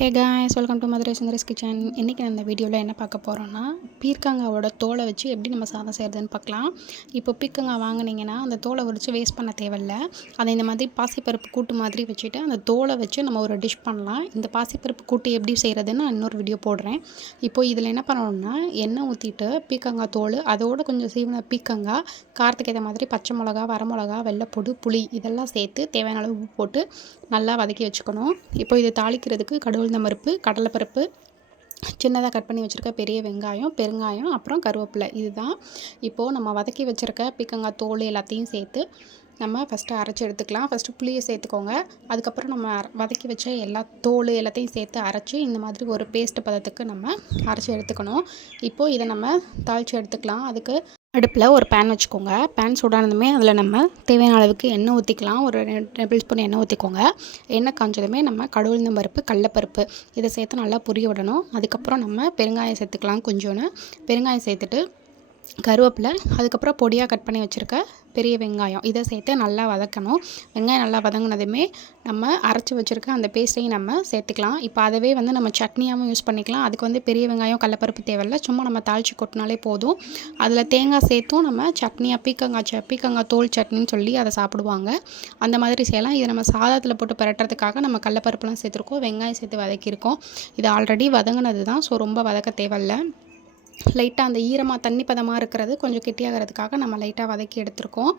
Hey guys welcome to Madurai Sundar's kitchen இன்றைக்கி நான் இந்த வீடியோவில் என்ன பார்க்க போகிறோன்னா பீர்க்கங்காவோட தோலை வச்சு எப்படி நம்ம சாதம் செய்கிறதுன்னு பார்க்கலாம். இப்போ பீர்க்கங்காய் வாங்கினீங்கன்னா அந்த தோலை உரித்து வேஸ்ட் பண்ண தேவையில்ல. அதை இந்த மாதிரி பாசிப்பருப்பு கூட்டு மாதிரி வச்சுட்டு அந்த தோலை வச்சு நம்ம ஒரு டிஷ் பண்ணலாம். இந்த பாசிப்பருப்பு கூட்டு எப்படி செய்கிறதுன்னு நான் இன்னொரு வீடியோ போடுறேன். இப்போ இதில் என்ன பண்ணணும்னா எண்ணெய் ஊற்றிட்டு பீர்க்கங்காய் தோல் அதோட கொஞ்சம் சீவன பீர்க்கங்காய் காரத்துக்கு ஏற்ற மாதிரி பச்சை மிளகா வரமிளகா வெள்ளைப்பொடி புளி இதெல்லாம் சேர்த்து தேவையான அளவு உப்பு போட்டு நல்லா வதக்கி வச்சுக்கணும். இப்போ இது தாளிக்கிறதுக்கு கடவுள் கடுகுளுந்தம் பருப்பு கடலைப்பருப்பு சின்னதாக கட் பண்ணி வச்சுருக்க பெரிய வெங்காயம் பெருங்காயம் அப்புறம் கருவேப்பிலை. இதுதான் இப்போது நம்ம வதக்கி வச்சுருக்க பீக்கங்காய் தோல் எல்லாத்தையும் சேர்த்து நம்ம ஃபஸ்ட்டு அரைச்சி எடுத்துக்கலாம். ஃபஸ்ட்டு புளியை சேர்த்துக்கோங்க. அதுக்கப்புறம் நம்ம வதக்கி வச்ச எல்லா தோல் எல்லாத்தையும் சேர்த்து அரைச்சி இந்த மாதிரி ஒரு பேஸ்ட் பதத்துக்கு நம்ம அரைச்சி எடுத்துக்கணும். இப்போது இதை நம்ம தாளித்து எடுத்துக்கலாம். அதுக்கு அடுப்பில் ஒரு பேன் வச்சுக்கோங்க. பேன் சூடானதுமே அதில் நம்ம தேவையான அளவுக்கு எண்ணெய் ஊற்றிக்கலாம் ஒரு ரெண்டு டேபிள் ஸ்பூன் எண்ணெய் ஊற்றிக்கோங்க எண்ணெய் காஞ்சதுமே நம்ம கடுகுளுந்தம் பருப்பு கடலப்பருப்பு இதை சேர்த்து நல்லா பொரிய விடணும். அதுக்கப்புறம் நம்ம பெருங்காயம் சேர்த்துக்கலாம் கொஞ்சோன்னு. பெருங்காயம் சேர்த்துட்டு கருவேப்பிலை அதுக்கப்புறம் பொடியாக கட் பண்ணி வச்சுருக்க பெரிய வெங்காயம். இதை சேர்த்து நல்லா வதக்கணும். வெங்காயம் நல்லா வதங்கினதுமே நம்ம அரைச்சி வச்சுருக்க அந்த பேஸ்ட்டையும் நம்ம சேர்த்துக்கலாம். இப்போ அதவே வந்து நம்ம சட்னியாகவும் யூஸ் பண்ணிக்கலாம். அதுக்கு வந்து பெரிய வெங்காயம் கடலப்பருப்பு தேவையில்ல. சும்மா நம்ம தாளித்து கொட்டினாலே போதும். அதில் தேங்காய் சேர்த்தும் நம்ம சட்னியாக பீக்கங்காய் ச பீக்கங்காய் தோல் சட்னின்னு சொல்லி அதை சாப்பிடுவாங்க. அந்த மாதிரி செய்யலாம். இதை நம்ம சாதத்தில் போட்டு பரட்டுறதுக்காக நம்ம கடலப்பருப்புலாம் சேர்த்துருக்கோம். வெங்காயம் சேர்த்து வதக்கியிருக்கோம். இது ஆல்ரெடி வதங்கினது தான். ஸோ ரொம்ப வதக்க தேவையில்ல. லைட்டாக அந்த ஈரமாக தண்ணி பதமாக இருக்கிறது கொஞ்சம் கெட்டியாகிறதுக்காக நம்ம லைட்டாக வதக்கி எடுத்திருக்கோம்.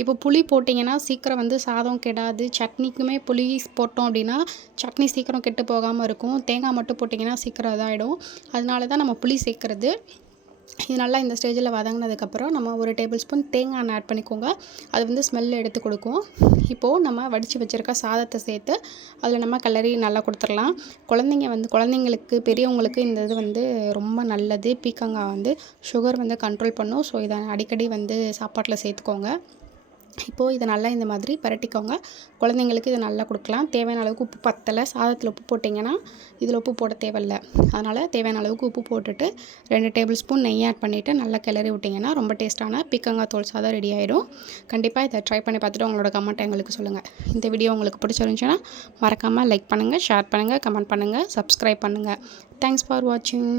இப்போ புளி போட்டிங்கன்னா சீக்கிரம் வந்து சாதம் கெடாது. சட்னிக்குமே புளி போட்டோம் அப்படின்னா சட்னி சீக்கிரம் கெட்டு போகாமல் இருக்கும். தேங்காய் மட்டும் போட்டிங்கன்னா சீக்கிரம் இதாகிடும் அதனால தான் நம்ம புளி சேர்க்குறது. இது நல்லா இந்த ஸ்டேஜில் வதங்கினதுக்கப்புறம் நம்ம ஒரு டேபிள் ஸ்பூன் தேங்காய் எண்ணெய் ஆட் பண்ணிக்கோங்க. அது வந்து ஸ்மெல் எடுத்து கொடுக்கும். இப்போது நம்ம வடித்து வச்சுருக்க சாதத்தை சேர்த்து அதில் நம்ம கிளறி நல்லா கொடுத்துடலாம். குழந்தைங்க வந்து குழந்தைங்களுக்கு பெரியவங்களுக்கு இந்த இது வந்து ரொம்ப நல்லது. பீக்கங்காய் வந்து சுகர் வந்து கண்ட்ரோல் பண்ணும். ஸோ இதை அடிக்கடி வந்து சாப்பாட்டில் சேர்த்துக்கோங்க. இப்போது இதை நல்லா இந்த மாதிரி பரட்டிக்கோங்க. குழந்தைங்களுக்கு இதை நல்லா கொடுக்கலாம். தேவையான அளவுக்கு உப்பு பத்தலை. சாதத்தில் உப்பு போட்டிங்கன்னா இதில் உப்பு போட தேவையில்ல. அதனால் தேவையான அளவுக்கு உப்பு போட்டுட்டு ரெண்டு டேபிள் ஸ்பூன் நெய் ஆட் பண்ணிவிட்டு நல்லா கிளறி விட்டிங்கன்னா ரொம்ப டேஸ்ட்டான பீக்கங்காய் தோல் சாதம் ரெடி ஆகிடும் கண்டிப்பாக இதை ட்ரை பண்ணி பார்த்துட்டு உங்களோட கமெண்ட் எங்களுக்கு சொல்லுங்கள். இந்த வீடியோ உங்களுக்கு பிடிச்சிருந்துச்சுன்னா மறக்காமல் லைக் பண்ணுங்கள் ஷேர் பண்ணுங்கள் கமெண்ட் பண்ணுங்கள் சப்ஸ்கிரைப் பண்ணுங்கள். தேங்க்ஸ் ஃபார் வாட்சிங்